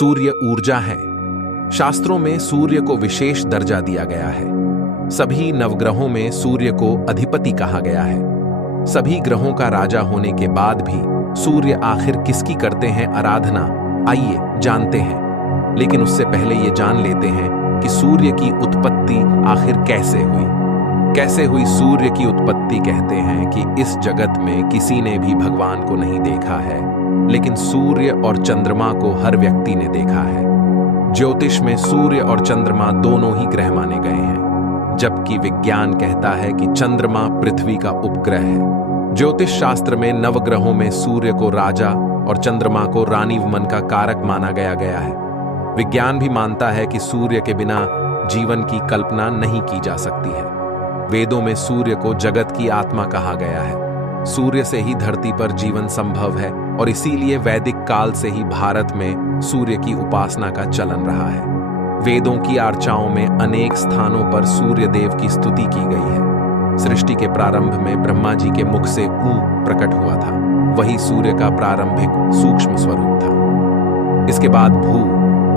सूर्य ऊर्जा है। शास्त्रों में सूर्य को विशेष दर्जा दिया गया है। सभी नवग्रहों में सूर्य को अधिपति कहा गया है। सभी ग्रहों का राजा होने के बाद भी सूर्य आखिर किसकी करते हैं आराधना, आइए जानते हैं। लेकिन उससे पहले ये जान लेते हैं कि सूर्य की उत्पत्ति आखिर कैसे हुई। सूर्य की उत्पत्ति कहते हैं कि इस जगत में किसी ने भी भगवान को नहीं देखा है, लेकिन सूर्य और चंद्रमा को हर व्यक्ति ने देखा है। ज्योतिष में सूर्य और चंद्रमा दोनों ही ग्रह माने गए हैं, जबकि विज्ञान कहता है कि चंद्रमा पृथ्वी का उपग्रह है। ज्योतिष शास्त्र में नवग्रहों में सूर्य को राजा और चंद्रमा को रानी मन का कारक माना गया है। विज्ञान भी मानता है कि सूर्य के बिना जीवन की कल्पना नहीं की जा सकती है। वेदों में सूर्य को जगत की आत्मा कहा गया है। सूर्य से ही धरती पर जीवन संभव है और इसीलिए वैदिक काल से ही भारत में सूर्य की उपासना का चलन रहा है। वेदों की आर्चाओं में अनेक स्थानों पर सूर्य देव की स्तुति की गई है। सृष्टि के प्रारंभ में ब्रह्मा जी के मुख से ऊ प्रकट हुआ था, वही सूर्य का प्रारंभिक सूक्ष्म स्वरूप था। इसके बाद भू,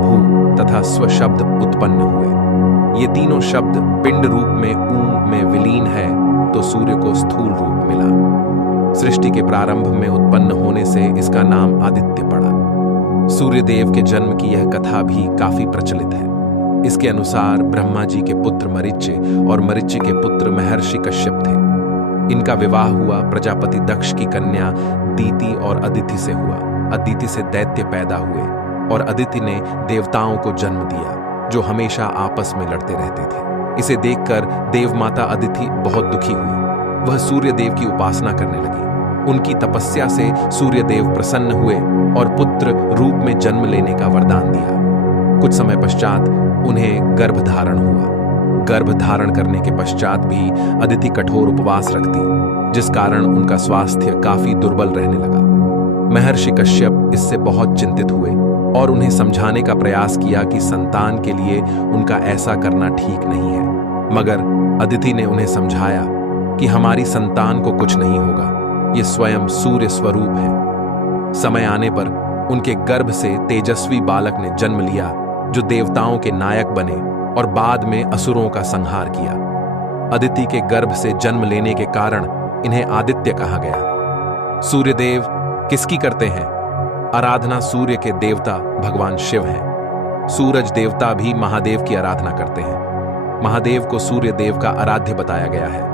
भू तथा स्व शब्द उत्पन्न हुए। ये तीनों शब्द पिंड रूप में ऊ में विलीन है तो सूर्य को स्थूल रूप मिला। सृष्टि के प्रारंभ में उत्पन्न होने से इसका नाम आदित्य पड़ा। सूर्य देव के जन्म की यह कथा भी काफी प्रचलित है। इसके अनुसार ब्रह्मा जी के पुत्र मरीचि और मरीचि के पुत्र महर्षि कश्यप थे। इनका विवाह हुआ प्रजापति दक्ष की कन्या दीति और अदिति से हुआ। अदिति से दैत्य पैदा हुए और अदिति ने देवताओं को जन्म दिया, जो हमेशा आपस में लड़ते रहते थे। इसे देखकर देवमाता अदिति बहुत दुखी हुई। वह सूर्य देव की उपासना करने लगी। उनकी तपस्या से सूर्य देव प्रसन्न हुए और पुत्र रूप में जन्म लेने का वरदान दिया। कुछ समय पश्चात उन्हें गर्भ धारण हुआ। गर्भ धारण करने के पश्चात भी अदिति कठोर उपवास रखती, जिस कारण उनका स्वास्थ्य काफी दुर्बल रहने लगा। महर्षि कश्यप इससे बहुत चिंतित हुए और उन्हें समझाने का प्रयास किया कि संतान के लिए उनका ऐसा करना ठीक नहीं है। मगर अदिति ने उन्हें समझाया कि हमारी संतान को कुछ नहीं होगा, ये स्वयं सूर्य स्वरूप है। समय आने पर उनके गर्भ से तेजस्वी बालक ने जन्म लिया, जो देवताओं के नायक बने और बाद में असुरों का संहार किया। अदिति के गर्भ से जन्म लेने के कारण इन्हें आदित्य कहा गया। सूर्यदेव किसकी करते हैं आराधना? सूर्य के देवता भगवान शिव हैं। सूरज देवता भी महादेव की आराधना करते हैं। महादेव को सूर्य देव का आराध्य बताया गया है।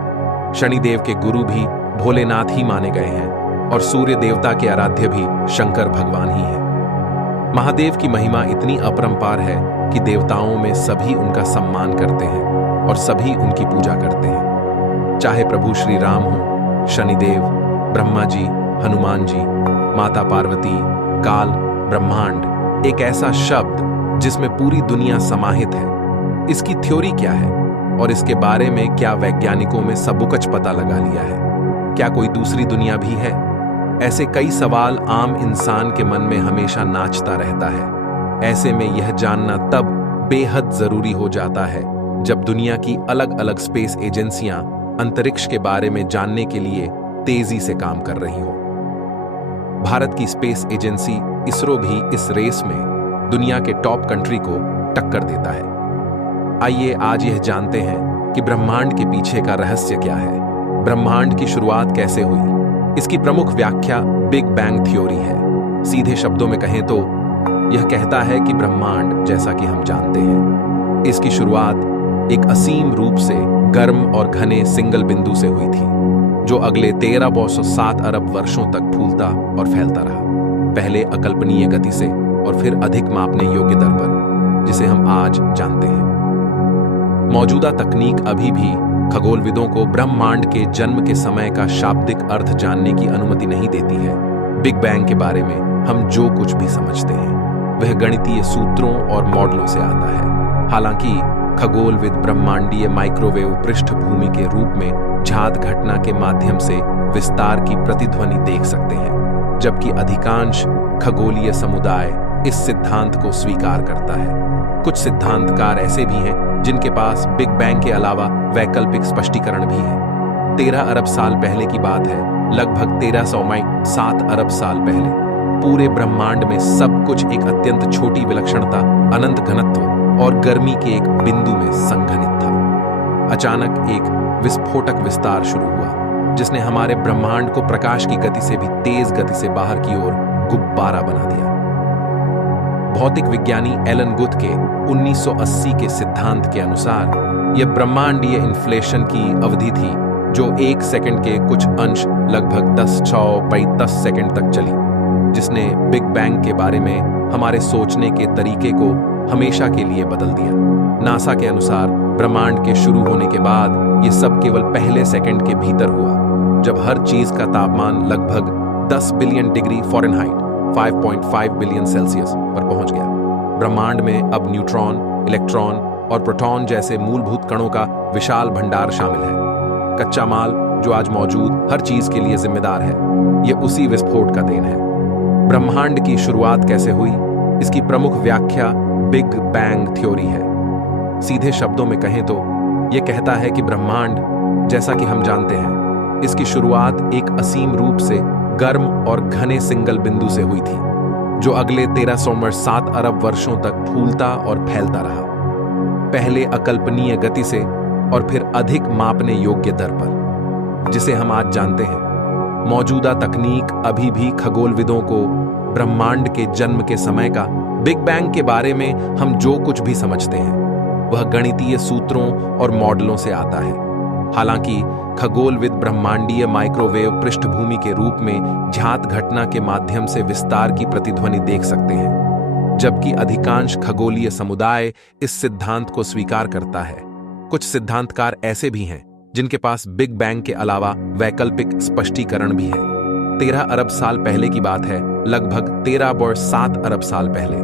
शनिदेव के गुरु भी भोलेनाथ ही माने गए हैं और सूर्य देवता के आराध्य भी शंकर भगवान ही है। महादेव की महिमा इतनी अपरंपार है कि देवताओं में सभी उनका सम्मान करते हैं और सभी उनकी पूजा करते हैं। चाहे प्रभु श्री राम हो, शनिदेव, ब्रह्मा जी, हनुमान जी, माता पार्वती, काल, ब्रह्मांड एक ऐसा शब्द जिसमें पूरी दुनिया समाहित है। इसकी थ्योरी क्या है और इसके बारे में क्या वैज्ञानिकों में सबकुछ पता लगा लिया है? क्या कोई दूसरी दुनिया भी है? ऐसे कई सवाल आम इंसान के मन में हमेशा नाचता रहता है। ऐसे में यह जानना तब बेहद जरूरी हो जाता है जब दुनिया की अलग अलग स्पेस एजेंसियां अंतरिक्ष के बारे में जानने के लिए तेजी से काम कर रही हो। भारत की स्पेस एजेंसी इसरो भी इस रेस में दुनिया के टॉप कंट्री को टक्कर देता है। आइए आज यह जानते हैं कि ब्रह्मांड के पीछे का रहस्य क्या है। ब्रह्मांड की शुरुआत कैसे हुई? इसकी प्रमुख व्याख्या बिग बैंग थ्योरी है। सीधे शब्दों में कहें तो यह कहता है कि ब्रह्मांड जैसा कि हम जानते हैं, इसकी शुरुआत एक असीम रूप से गर्म और घने सिंगल बिंदु से हुई थी, जो अगले 13.7 अरब वर्षों तक फूलता और फैलता रहा। पहले अकल्पनीय गति से और फिर अधिक मापने योग्य दर पर, जिसे हम आज जानते हैं। मौजूदा तकनीक अभी भी खगोलविदों को ब्रह्मांड के जन्म के समय का शाब्दिक अर्थ जानने की अनुमति नहीं देती है। बिग बैंग के बारे में हम जो कुछ भी समझते हैं वह गणितीय सूत्रों और मॉडलों से आता है। हालांकि खगोलविद ब्रह्मांडीय माइक्रोवेव पृष्ठभूमि के रूप में झात घटना के माध्यम से विस्तार की प्रतिध्वनि देख सकते हैं, जबकि अधिकांश खगोलीय समुदाय इस सिद्धांत को स्वीकार करता है। कुछ सिद्धांतकार ऐसे भी हैं जिनके पास बिग बैंग के अलावा वैकल्पिक स्पष्टीकरण भी है। 13 अरब साल पहले की बात है, लगभग 1307 अरब साल पहले पूरे ब्रह्मांड में सब कुछ एक अत्यंत छोटी विलक्षणता, अनंत घनत्व और गर्मी के एक बिंदु में संघनित था। अचानक एक विस्फोटक विस्तार शुरू हुआ जिसने हमारे ब्रह्मांड को प्रकाश की गति से भी तेज गति से बाहर की ओर गुब्बारा बना दिया। भौतिक विज्ञानी एलन गुथ के 1980 के सिद्धांत के अनुसार यह ब्रह्मांडीय इन्फ्लेशन की अवधि थी जो 1 सेकंड के कुछ अंश लगभग 10⁻10 सेकंड तक चली, जिसने बिग बैंग के बारे में हमारे सोचने के तरीके को हमेशा के लिए बदल दिया। नासा के अनुसार ब्रह्मांड के शुरू होने के बाद यह सब केवल पहले सेकंड के भीतर हुआ, जब हर चीज का तापमान लगभग 10 billion degree Fahrenheit 5.5 billion Celsius पर पहुंच गया। ब्रह्मांड में अब न्यूट्रॉन, इलेक्ट्रॉन और प्रोटॉन जैसे मूलभूत कणों का विशाल भंडार शामिल है। कच्चा माल जो आज मौजूद हर चीज के लिए जिम्मेदार है, यह उसी विस्फोट का देन है। ब्रह्मांड की शुरुआत कैसे हुई, इसकी प्रमुख व्याख्या बिग बैंग थ्योरी है। सीधे शब्दों में कहें तो यह कहता है कि ब्रह्मांड, जैसा कि हम जानते हैं, इसकी शुरुआत एक असीम रूप से गर्म और घने सिंगल बिंदु से हुई थी, जो अगले 1307 अरब वर्षों तक फूलता और फैलता रहा, पहले अकल्पनीय गति से और फिर अधिक मापने योग्य दर पर, जिसे हम आज जानते हैं। मौजूदा तकनीक अभी भी खगोलविदों को ब्रह्मांड के जन्म के समय का, बिग बैंग के बारे में हम जो कुछ भी समझते हैं वह गणितीय सूत्रों और मॉडलों से आता है। हालांकि खगोलविद ब्रह्मांडीय माइक्रोवेव पृष्ठभूमि के रूप में ज्ञात घटना के माध्यम से विस्तार की प्रतिध्वनि देख सकते हैं, जबकि अधिकांश खगोलीय समुदाय इस सिद्धांत को स्वीकार करता है। कुछ सिद्धांतकार ऐसे भी हैं जिनके पास बिग बैंग के अलावा वैकल्पिक स्पष्टीकरण भी है। 13 अरब साल पहले की बात है, लगभग 13.7 अरब साल पहले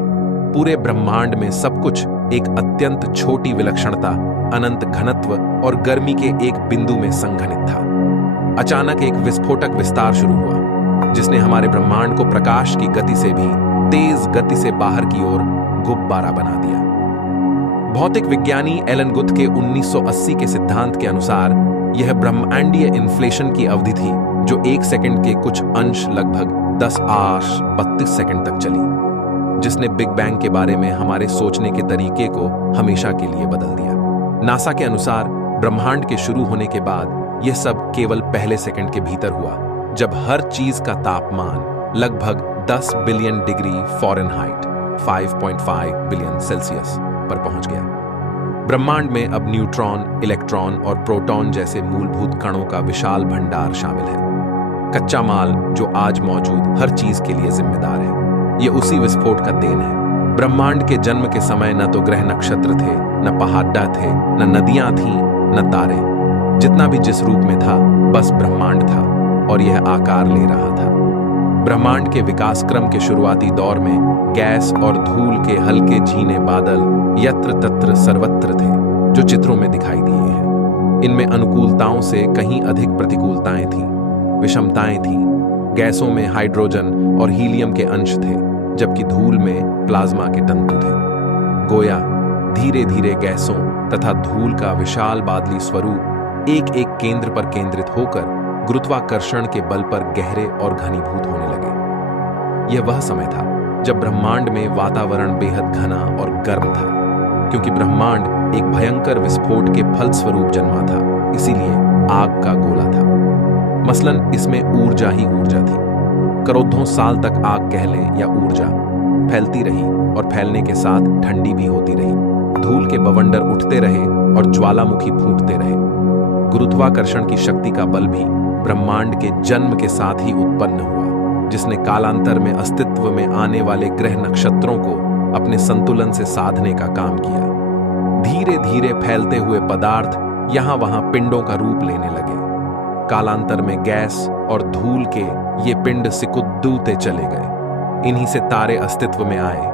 पूरे ब्रह्मांड में सब कुछ एक अत्यंत छोटी विलक्षणता, अनंत घनत्व और गर्मी के एक बिंदु में संघनित था। अचानक एक विस्फोटक विस्तार शुरू हुआ जिसने हमारे ब्रह्मांड को प्रकाश की गति से भी तेज गति से बाहर की ओर गुब्बारा बना दिया। भौतिक विज्ञानी एलन गुथ के 1980 के सिद्धांत के अनुसार यह ब्रह्मांडीय इन्फ्लेशन की अवधि थी जो 1 सेकंड के कुछ अंश लगभग 10⁻32 सेकंड तक चली, जिसने बिग बैंग के बारे में हमारे सोचने के तरीके को हमेशा के लिए बदल दिया। नासा के अनुसार ब्रह्मांड के शुरू होने के बाद यह सब केवल पहले सेकंड के भीतर हुआ, जब हर चीज का तापमान लगभग 10 billion degree Fahrenheit 5.5 billion Celsius पर पहुंच गया। ब्रह्मांड में अब न्यूट्रॉन, इलेक्ट्रॉन और प्रोटॉन जैसे मूलभूत कणों का विशाल भंडार शामिल है। कच्चा माल जो आज मौजूद हर चीज के लिए जिम्मेदार है, यह उसी विस्फोट का देन है। ब्रह्मांड के जन्म के समय न तो ग्रह नक्षत्र थे, न पहाड़ थे, न नदियां थीं, न तारे। जितना भी जिस रूप में था बस ब्रह्मांड था और यह आकार ले रहा था। ब्रह्मांड के विकास क्रम के शुरुआती दौर में गैस और धूल के हल्के झीने बादल यत्र तत्र सर्वत्र थे, जो चित्रों में दिखाई दिए हैं। इनमें अनुकूलताओं से कहीं अधिक प्रतिकूलताएं थीं, विषमताएं थीं। गैसों में हाइड्रोजन और हीलियम के अंश थे, जबकि धूल में प्लाज्मा के तंतु थे। गोया धीरे धीरे गैसों तथा धूल का विशाल बादली स्वरूप एक एक केंद्र पर केंद्रित होकर गुरुत्वाकर्षण के बल पर गहरे और घनीभूत होने लगे। यह वह समय था जब ब्रह्मांड में वातावरण बेहद घना और गर्म था, क्योंकि ब्रह्मांड एक भयंकर विस्फोट के फलस्वरूप जन्मा था, इसीलिए आग का गोला था। मसलन इसमें ऊर्जा ही ऊर्जा थी। करोड़ों साल तक आग कह लें या ऊर्जा फैलती रही और फैलने के साथ ठंडी भी होती रही। धूल के बवंडर उठते रहे और ज्वालामुखी फूटते रहे। गुरुत्वाकर्षण की शक्ति का बल भी ब्रह्मांड के जन्म के साथ ही उत्पन्न हुआ, जिसने कालांतर में अस्तित्व में आने वाले ग्रह नक्षत्रों को अपने संतुलन से साधने का काम किया। धीरे धीरे फैलते हुए पदार्थ यहां वहां पिंडों का रूप लेने लगे। कालांतर में गैस और धूल के ये पिंड सिकुड़ते चले गए। इन्हीं से तारे अस्तित्व में आए।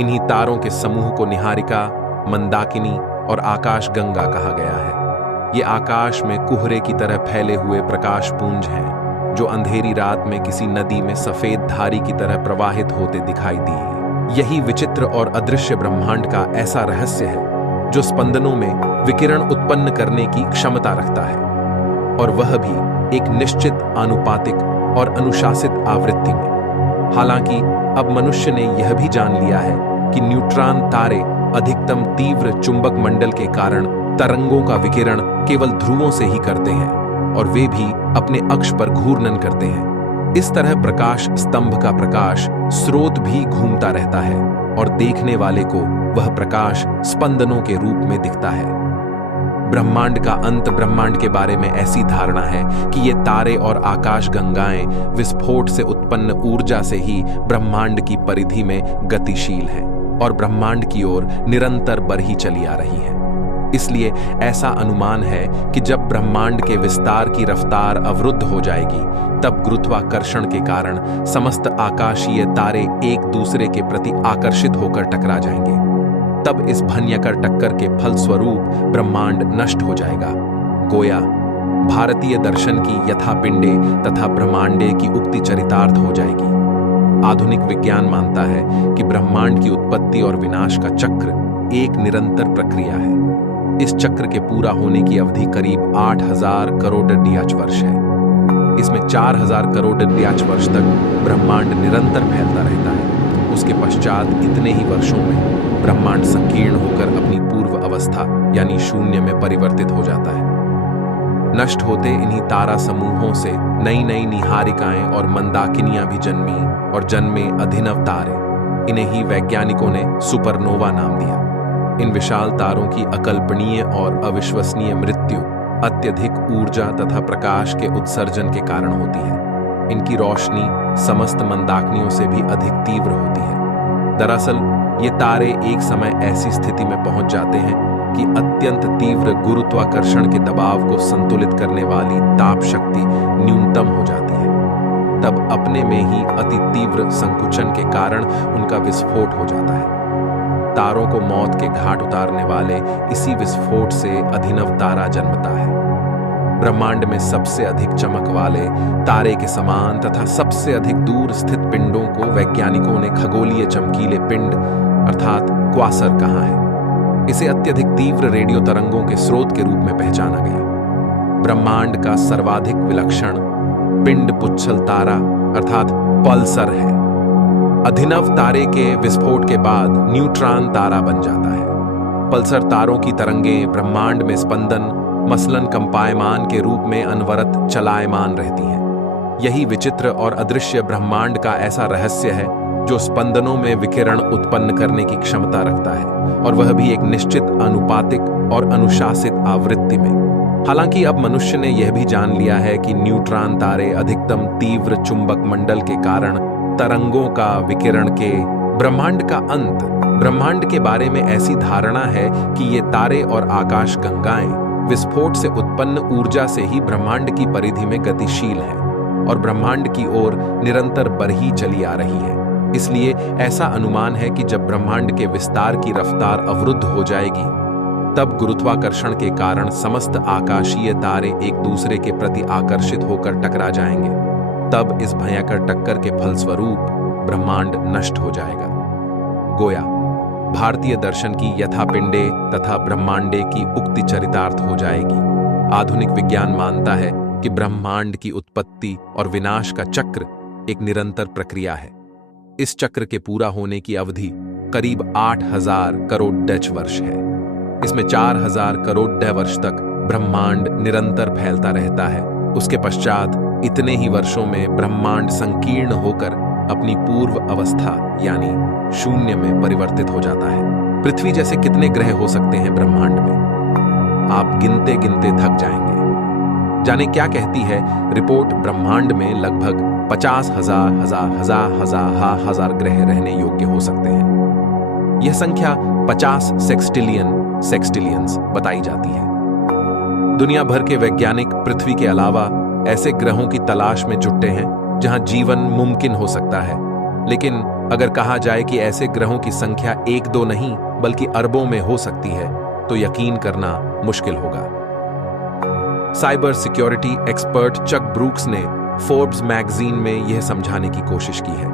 इन्हीं तारों के समूह को निहारिका, मंदाकिनी और आकाश गंगा कहा गया है। ये आकाश में कुहरे की तरह फैले हुए प्रकाश पुंज हैं, जो अंधेरी रात में किसी नदी में सफेद धारी की तरह प्रवाहित होते दिखाई दिए। यही विचित्र और अदृश्य ब्रह्मांड का ऐसा रहस्य है जो स्पंदनों में विकिरण उत्पन्न करने की क्षमता रखता है, और वह भी एक निश्चित आनुपातिक और अनुशासित आवृत्ति में। हालांकि अब मनुष्य ने यह भी जान लिया है कि न्यूट्रॉन तारे अधिकतम तीव्र चुंबक मंडल के कारण तरंगों का विकिरण केवल ध्रुवों से ही करते हैं और वे भी अपने अक्ष पर घूर्णन करते हैं। इस तरह प्रकाश स्तंभ का प्रकाश स्रोत भी घूमता रहता है और देखने वाले को वह प्रकाश स्पंदनों के रूप में दिखता है। ब्रह्मांड का अंत ब्रह्मांड के बारे में ऐसी धारणा है कि ये तारे और आकाश गंगाएं विस्फोट से उत्पन्न ऊर्जा से ही ब्रह्मांड की परिधि में गतिशील हैं और ब्रह्मांड की ओर निरंतर बढ़ी चली आ रही हैं। इसलिए ऐसा अनुमान है कि जब ब्रह्मांड के विस्तार की रफ्तार अवरुद्ध हो जाएगी, तब गुरुत्वाकर्षण के कारण समस्त आकाशीय तारे एक दूसरे के प्रति आकर्षित होकर टकरा जाएंगे। तब इस भयंकर टक्कर के फलस्वरूप ब्रह्मांड नष्ट हो जाएगा। गोया भारतीय दर्शन की यथापिंडे तथा ब्रह्मांडे की उक्ति चरितार्थ हो जाएगी। आधुनिक विज्ञान मानता है कि ब्रह्मांड की उत्पत्ति और विनाश का चक्र एक निरंतर प्रक्रिया है। इस चक्र के पूरा होने की अवधि करीब 8000 करोड़ DH वर्ष है। इसमें 4000 करोड़ DH वर्ष तक ब्रह्मांड निरंतर फैलता रहता है। उसके पश्चात इतने ही वर्षों में ब्रह्मांड संकीर्ण होकर अपनी पूर्व अवस्था यानी शून्य में परिवर्तित हो जाता है। नष्ट होते इन्हीं तारा समूहों से नई नई निहारिकाएं और मंदाकिनियां भी जन्मी और जन्मे अभिनव तारे। इन्हें ही वैज्ञानिकों ने सुपरनोवा नाम दिया। इन विशाल तारों की अकल्पनीय और अविश्वसनीय मृत्यु अत्यधिक ऊर्जा तथा प्रकाश के उत्सर्जन के कारण होती है। इनकी रोशनी समस्त मंदाकिनियों से भी अधिक तीव्र होती है। दरअसल ये तारे एक समय ऐसी स्थिति में पहुंच जाते हैं कि अत्यंत तीव्र गुरुत्वाकर्षण के दबाव को संतुलित करने वाली ताप शक्ति न्यूनतम हो जाती है। तब अपने में ही अति तीव्र संकुचन के कारण उनका विस्फोट हो जाता है। तारों को मौत के घाट उतारने वाले इसी विस्फोट से अभिनव तारा जन्मता है। ब्रह्मांड में सबसे अधिक चमक वाले तारे के समान तथा सबसे अधिक दूर स्थित पिंडों को वैज्ञानिकों ने खगोलीय चमकीले पिंड अर्थात क्वासर कहा है। इसे अत्यधिक तीव्र रेडियो तरंगों के स्रोत के रूप में पहचाना गया। ब्रह्मांड का सर्वाधिक विलक्षण पिंड पुच्छल तारा अर्थात पल्सर है। अभिनव तारे के विस्फोट के बाद न्यूट्रॉन तारा बन जाता है। पल्सर तारों की तरंगें ब्रह्मांड में स्पंदन मसलन कंपायमान के रूप में अनवरत चलायमान रहती हैं। यही विचित्र और अदृश्य ब्रह्मांड का ऐसा रहस्य है जो स्पंदनों में विकिरण उत्पन्न करने की क्षमता रखता है और वह भी एक निश्चित अनुपातिक और अनुशासित आवृत्ति में। हालांकि अब मनुष्य ने यह भी जान लिया है कि न्यूट्रॉन तारे अधिकतम तीव्र चुंबक मंडल के कारण तरंगों का विकिरण के ब्रह्मांड का अंत ब्रह्मांड के बारे में ऐसी धारणा है कि ये तारे और आकाश गंगाएं विस्फोट से उत्पन्न ऊर्जा से ही ब्रह्मांड की परिधि में गतिशील है और ब्रह्मांड की ओर निरंतर बढ़ी चली आ रही है। इसलिए ऐसा अनुमान है कि जब ब्रह्मांड के विस्तार की रफ्तार अवरुद्ध हो जाएगी, तब गुरुत्वाकर्षण के कारण समस्त आकाशीय तारे एक दूसरे के प्रति आकर्षित होकर टकरा जाएंगे। तब इस भयंकर टक्कर के फलस्वरूप ब्रह्मांड नष्ट हो जाएगा। गोया भारतीय दर्शन की यथापिंडे तथा ब्रह्मांडे की उक्ति चरितार्थ हो जाएगी। आधुनिक विज्ञान मानता है कि ब्रह्मांड की उत्पत्ति और विनाश का चक्र एक निरंतर प्रक्रिया है। इस चक्र के पूरा होने की अवधि करीब 8000 करोड़ DH वर्ष है। इसमें 4000 करोड़ DH वर्ष तक ब्रह्मांड निरंतर फैलता रहता है। उसके पश्चात इतने ही वर्षों में ब्रह्मांड संकीर्ण होकर अपनी पूर्व अवस्था यानी शून्य में परिवर्तित हो जाता है। पृथ्वी जैसे कितने ग्रह हो सकते हैं ब्रह्मांड में, आप गिनते गिनते थक जाएंगे। जाने क्या कहती है रिपोर्ट, ब्रह्मांड में लगभग 50,000 ग्रह रहने योग्य हो सकते हैं। यह संख्या 50 सेक्सटिलियंस बताई जाती है। दुनिया भर के वैज्ञानिक पृथ्वी के अलावा ऐसे ग्रहों की तलाश में जुटे हैं जहां जीवन मुमकिन हो सकता है। लेकिन अगर कहा जाए कि ऐसे ग्रहों की संख्या 1-2 नहीं बल्कि अरबों में हो सकती है, तो यकीन करना मुश्किल होगा। साइबर सिक्योरिटी एक्सपर्ट चक ब्रूक्स ने फोर्ब्स मैगजीन में यह समझाने की कोशिश की है।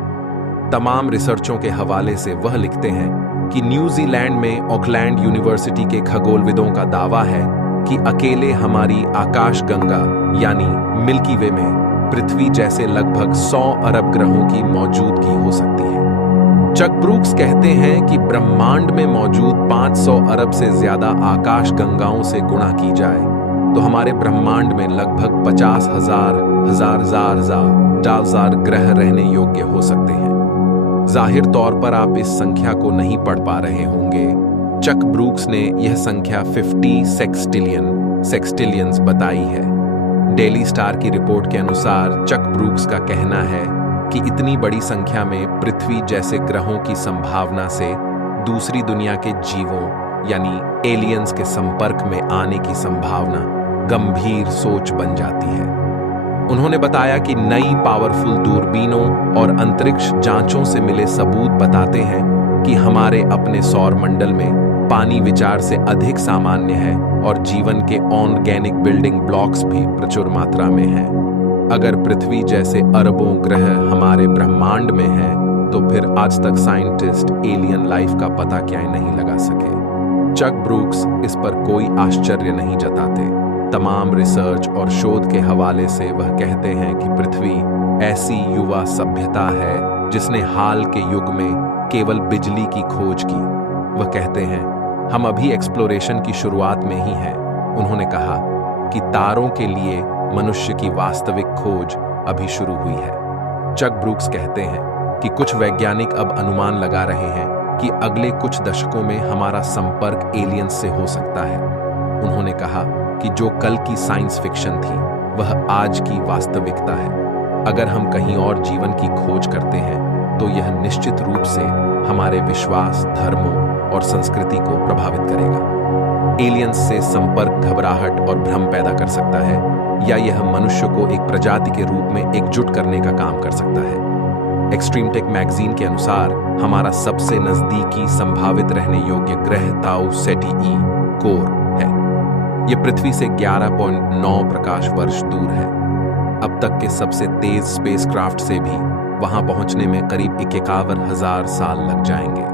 तमाम रिसर्चों के हवाले से वह लिखते हैं कि न्यूजीलैंड में ऑकलैंड यूनिवर्सिटी के खगोलविदों का दावा है कि अकेले हमारी आकाशगंगा यानी मिल्की वे में पृथ्वी जैसे लगभग 100 अरब ग्रहों की मौजूदगी हो सकती है। चक ब्रूक्स कहते हैं कि ब्रह्मांड में मौजूद 500 अरब से ज्यादा आकाश गंगाओं से गुणा की जाए तो हमारे ब्रह्मांड में लगभग 50,000 ग्रह रहने योग्य हो सकते हैं। जाहिर तौर पर आप इस संख्या को नहीं पढ़ पा रहे होंगे। चक ब्रूक्स ने यह संख्या 50 सेक्सटिलियंस बताई है। डेली स्टार की रिपोर्ट के अनुसार चक ब्रूक्स का कहना है कि इतनी बड़ी संख्या में पृथ्वी जैसे ग्रहों की संभावना से दूसरी दुनिया के जीवों यानी एलियंस के संपर्क में आने की संभावना गंभीर सोच बन जाती है। उन्होंने बताया कि नई पावरफुल दूरबीनों और अंतरिक्ष जांचों से मिले सबूत बताते हैं कि हमारे अपने सौर मंडल में पानी विचार से अधिक सामान्य है और जीवन के ऑर्गेनिक बिल्डिंग ब्लॉक्स भी प्रचुर मात्रा में हैं। अगर पृथ्वी जैसे अरबों ग्रह हमारे ब्रह्मांड में हैं, तो फिर आज तक साइंटिस्ट एलियन लाइफ का पता क्या नहीं लगा सके। चक ब्रूक्स इस पर कोई आश्चर्य नहीं जताते। तमाम रिसर्च और शोध के हवाले से वह कहते हैं कि पृथ्वी ऐसी युवा सभ्यता है जिसने हाल के युग में केवल बिजली की खोज की। वह कहते हैं हम अभी एक्सप्लोरेशन की शुरुआत में ही हैं। उन्होंने कहा कि तारों के लिए मनुष्य की वास्तविक खोज अभी शुरू हुई है। चक ब्रूक्स कहते हैं कि कुछ वैज्ञानिक अब अनुमान लगा रहे हैं कि अगले कुछ दशकों में हमारा संपर्क एलियंस से हो सकता है। उन्होंने कहा कि जो कल की साइंस फिक्शन थी वह आज की वास्तविकता है। अगर हम कहीं और जीवन की खोज करते हैं तो यह निश्चित रूप से हमारे विश्वास, धर्मों और संस्कृति को प्रभावित करेगा। एलियंस से संपर्क घबराहट और भ्रम पैदा कर सकता है या यह मनुष्य को एक प्रजाति के रूप में एकजुट करने का काम कर सकता है। एक्सट्रीम टेक मैगजीन के अनुसार हमारा सबसे नजदीकी संभावित रहने योग्य ग्रह ताऊ सेटिई कोर है। यह पृथ्वी से 11.9 प्रकाश वर्ष दूर है। अब तक के सबसे तेज स्पेसक्राफ्ट से भी वहां पहुंचने में करीब 51,000 साल लग जाएंगे।